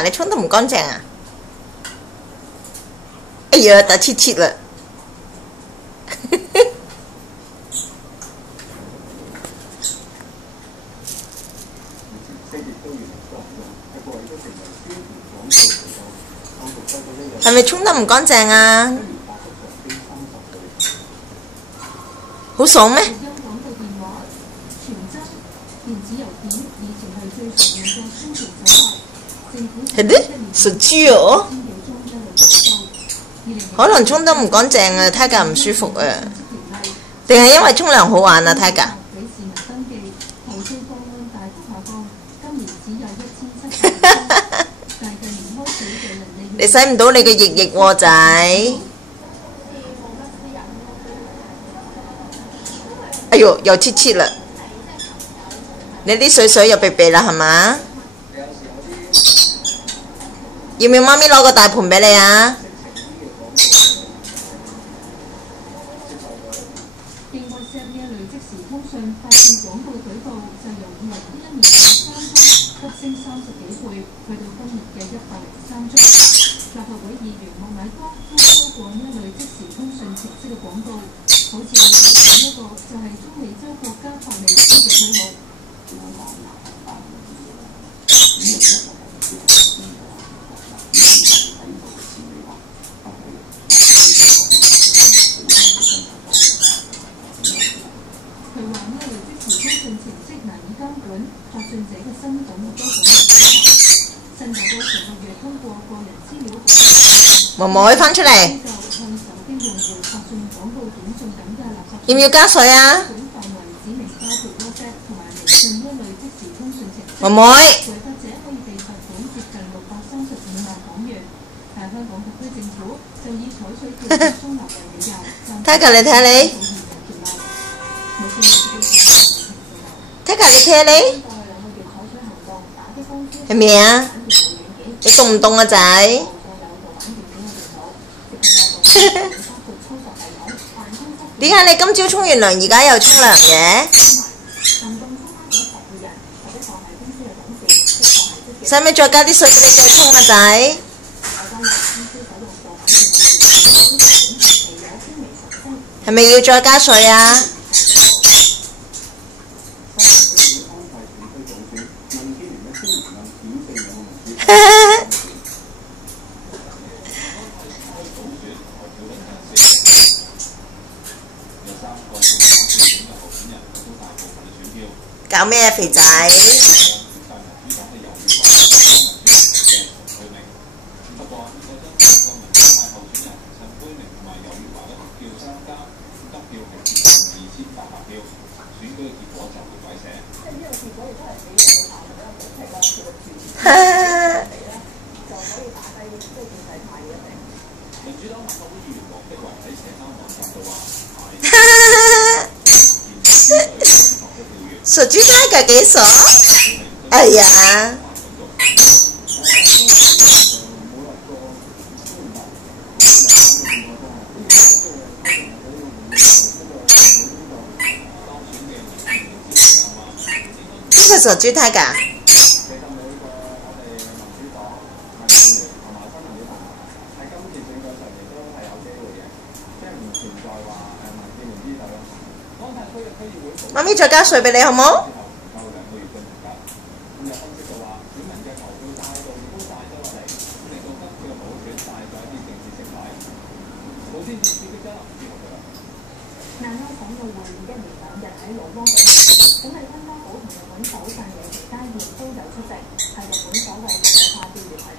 Tiger， 你沖得唔乾淨啊？哎呀，打切切啦！係咪沖得唔乾淨啊？好爽咩？係啲屬豬哦，可能沖得唔乾淨啊，Tiger唔舒服啊，定係因為沖涼好玩啊，Tiger？你洗唔到你嘅翼翼喎仔，哎呦又切切啦，你啲水又鼻鼻啦係嘛？要唔要媽咪攞個大盤俾你啊？妹妹翻出嚟，要唔要加水啊？妹妹 ，Tiger 你睇下你 ，Tiger 你睇下你，係咪啊？你凍唔凍啊仔？點解你今朝沖完涼，而家又沖涼嘅？使唔使再加啲水俾你再沖啊仔？係咪要再加水啊？搞咩啊肥仔？屬豬 Tiger 幾傻？哎呀！呢個屬豬 Tiger。媽咪再加水俾你好冇？難拉港澳會1連2日喺老撾舉行，總理溫家寶同日本首相野田佳彥都有出席，係日本所謂國際化調研為